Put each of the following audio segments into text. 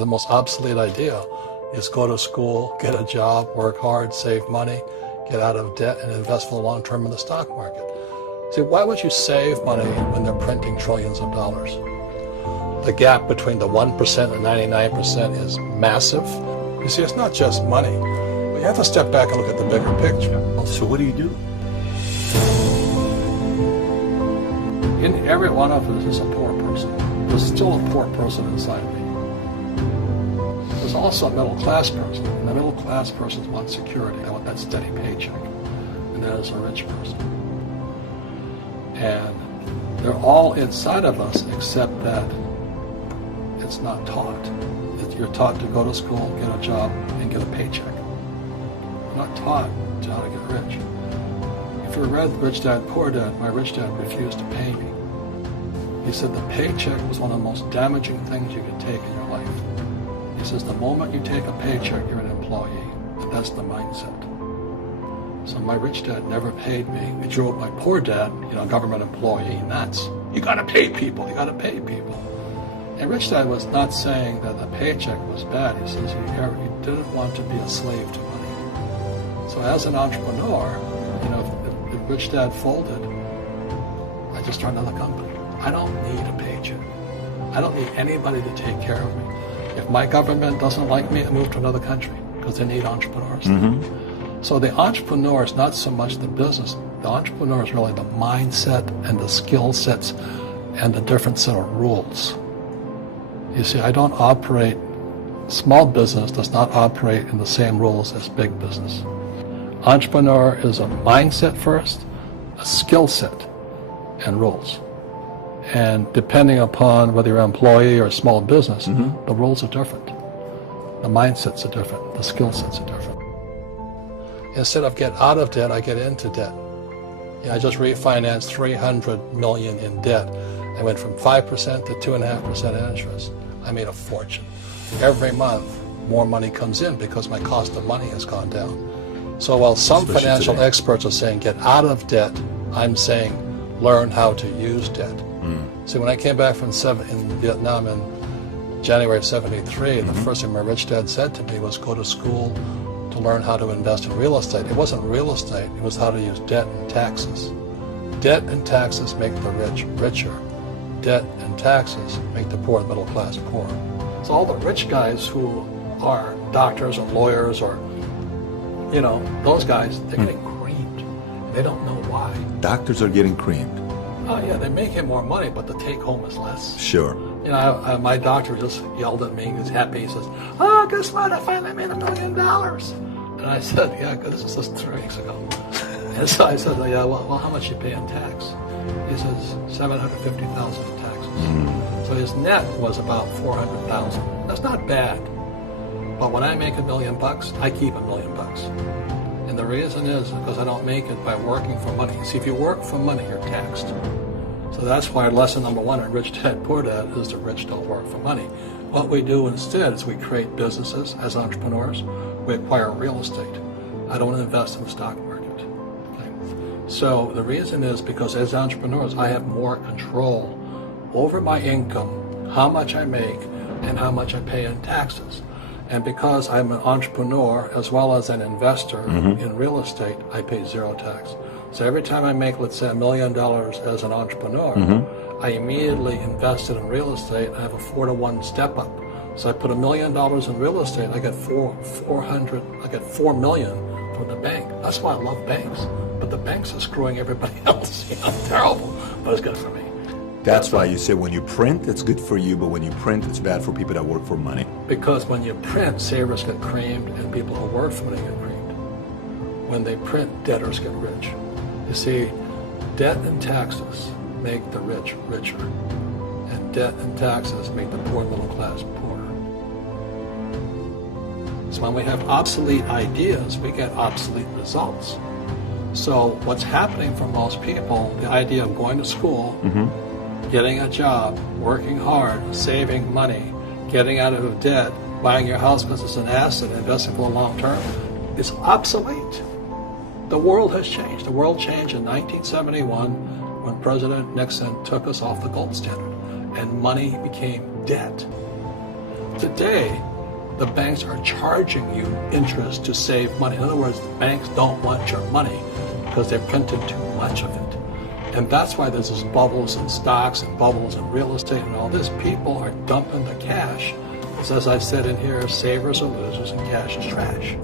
The most obsolete idea is go to school, get a job, work hard, save money, get out of debt, and invest for the long term in the stock market. See, why would you save money when they're printing trillions of dollars? The gap between the 1% and 99% is massive. You see, it's not just money. But you have to step back and look at the bigger picture. So what do you do? In every one of us is a poor person. There's still a poor person inside me. There's also a middle class person. And the middle class persons want security. They want that steady paycheck. And that is a rich person. And they're all inside of us except that it's not taught. You're taught to go to school, get a job, and get a paycheck. You're not taught how to get rich. If you read Rich Dad, Poor Dad, my rich dad refused to pay me. He said the paycheck was one of the most damaging things you could take in your life. He says the moment you take a paycheck, you're an employee. And that's the mindset. So my rich dad never paid me. He drove my poor dad, government employee, nuts. You gotta pay people, you gotta pay people. And Rich Dad was not saying that the paycheck was bad. He says he didn't want to be a slave to money. So as an entrepreneur, if Rich Dad folded, I just started another company. I don't need a paycheck. I don't need anybody to take care of me. If my government doesn't like me, I move to another country because they need entrepreneurs. Mm-hmm. So the entrepreneur is not so much the business. The entrepreneur is really the mindset and the skill sets and the different set of rules. You see, I don't operate, small business does not operate in the same rules as big business. Entrepreneur is a mindset first, a skill set, and rules. And depending upon whether you're an employee or a small business, the rules are different. The mindsets are different, the skill sets are different. Instead of get out of debt, I get into debt. I just refinanced $300 million in debt. I went from 5% to 2.5% interest. I made a fortune. Every month, more money comes in because my cost of money has gone down. So while some financial experts are saying get out of debt, I'm saying learn how to use debt. See, when I came back from in Vietnam in January of '73, the first thing my rich dad said to me was go to school to learn how to invest in real estate. It wasn't real estate, it was how to use debt and taxes. Debt and taxes make the rich richer. Debt and taxes make the poor, middle class, poor. So all the rich guys who are doctors or lawyers or, those guys, they're getting creamed. They don't know why. Doctors are getting creamed. Oh yeah, they're making more money, but the take home is less. Sure. My doctor just yelled at me. He was happy. He says, guess what? I finally made $1 million. And I said, yeah, this was just 3 weeks ago. And so I said, yeah, well, how much you pay in tax? He says, $750,000 in taxes. So his net was about $400,000. That's not bad. But when I make $1 million, I keep $1 million. And the reason is because I don't make it by working for money. See, if you work for money, you're taxed. So that's why lesson number 1 in Rich Dad, Poor Dad is the rich don't work for money. What we do instead is we create businesses as entrepreneurs. We acquire real estate. I don't invest in the stock market. Okay? So the reason is because as entrepreneurs, I have more control over my income, how much I make, and how much I pay in taxes. And because I'm an entrepreneur as well as an investor in real estate, I pay 0 tax. So every time I make, let's say, $1 million as an entrepreneur, I immediately invested in real estate. I have a 4-to-1 step up. So I put $1 million in real estate. I get $4 million from the bank. That's why I love banks. But the banks are screwing everybody else. Terrible, but it's good for me. That's why you say when you print, it's good for you, but when you print, it's bad for people that work for money. Because when you print, savers get creamed and people who work for money get creamed. When they print, debtors get rich. You see, debt and taxes make the rich richer, and debt and taxes make the poor middle class poorer. So when we have obsolete ideas, we get obsolete results. So what's happening for most people, the idea of going to school, getting a job, working hard, saving money, getting out of debt, buying your house because it's an asset, investing for the long term, is obsolete. The world has changed. The world changed in 1971 when President Nixon took us off the gold standard and money became debt. Today, the banks are charging you interest to save money. In other words, the banks don't want your money because they've printed too much of it. And that's why there's this bubbles in stocks and bubbles in real estate and all this. People are dumping the cash. Because as I said in here, savers are losers and cash is trash.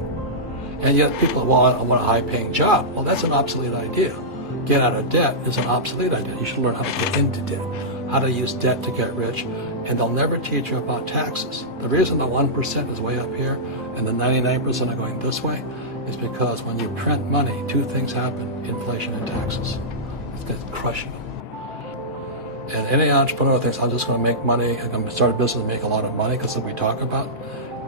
And yet people, well, I want a high-paying job. Well, that's an obsolete idea. Get out of debt is an obsolete idea. You should learn how to get into debt, how to use debt to get rich. And they'll never teach you about taxes. The reason the 1% is way up here and the 99% are going this way is because when you print money, two things happen: inflation and taxes. It's crushing them. And any entrepreneur thinks, I'm just going to make money, I'm going to start a business and make a lot of money because of what we talk about.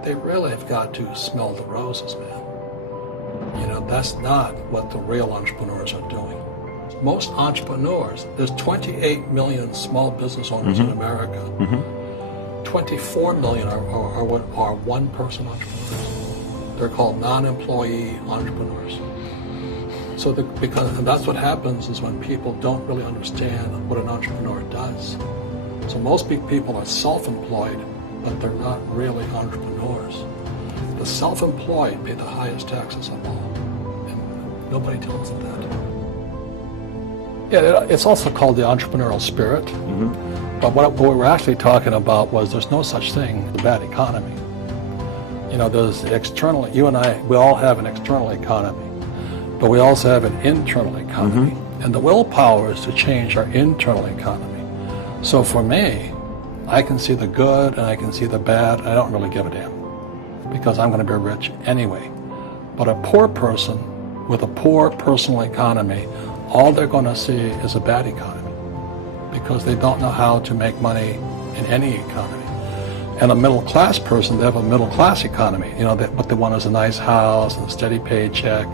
They really have got to smell the roses, man. You know, that's not what the real entrepreneurs are doing. Most entrepreneurs, there's 28 million small business owners in America. 24 million are one-person entrepreneurs. They're called non-employee entrepreneurs. So and that's what happens is when people don't really understand what an entrepreneur does. So most people are self-employed, but they're not really entrepreneurs. The self-employed pay the highest taxes of all, and nobody tells them that. Yeah, it's also called the entrepreneurial spirit. But what we were actually talking about was there's no such thing as a bad economy. You know, there's external, you and I, we all have an external economy, but we also have an internal economy. And the willpower is to change our internal economy. So for me, I can see the good and I can see the bad, and I don't really give a damn because I'm going to be rich anyway. But a poor person with a poor personal economy, all they're going to see is a bad economy because they don't know how to make money in any economy. And a middle-class person, they have a middle-class economy. You know, what they want is a nice house and a steady paycheck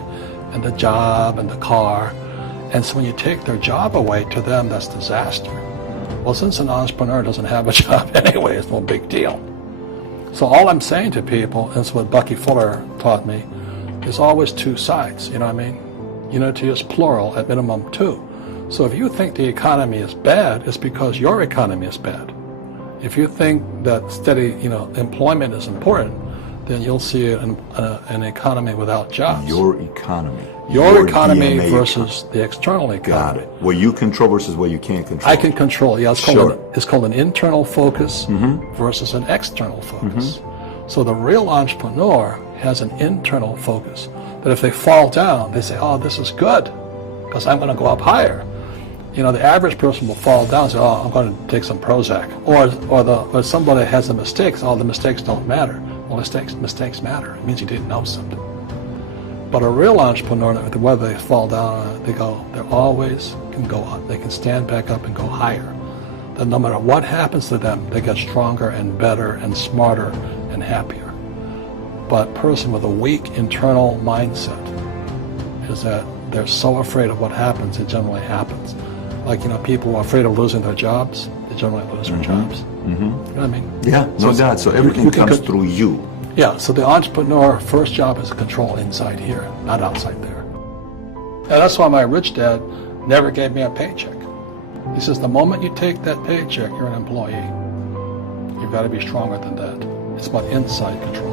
and a job and a car. And so when you take their job away, to them, that's disaster. Well, since an entrepreneur doesn't have a job anyway, it's no big deal. So all I'm saying to people, and it's what Bucky Fuller taught me, is always two sides, you know what I mean? Unity is plural, at minimum two. So if you think the economy is bad, it's because your economy is bad. If you think that steady, employment is important, then you'll see an economy without jobs. Your economy. Your economy versus the external economy. Got it. What you control versus what you can't control. I can control. Yeah, it's called an internal focus versus an external focus. So the real entrepreneur has an internal focus. That if they fall down, they say, oh, this is good, because I'm going to go up higher. You know, the average person will fall down and say, oh, I'm going to take some Prozac. Or somebody has a mistake, so, oh, the mistakes don't matter. Well, mistakes matter. It means you didn't know something. But a real entrepreneur, whether they fall down, they always can go up. They can stand back up and go higher. Then no matter what happens to them, they get stronger and better and smarter and happier. But a person with a weak internal mindset is that they're so afraid of what happens, it generally happens. Like, people who are afraid of losing their jobs, they generally lose their jobs. You know what I mean? Yeah, no doubt. So everything comes through you. Yeah, so the entrepreneur first job is to control inside here, not outside there. And that's why my rich dad never gave me a paycheck. He says, the moment you take that paycheck, you're an employee. You've got to be stronger than that. It's about inside control.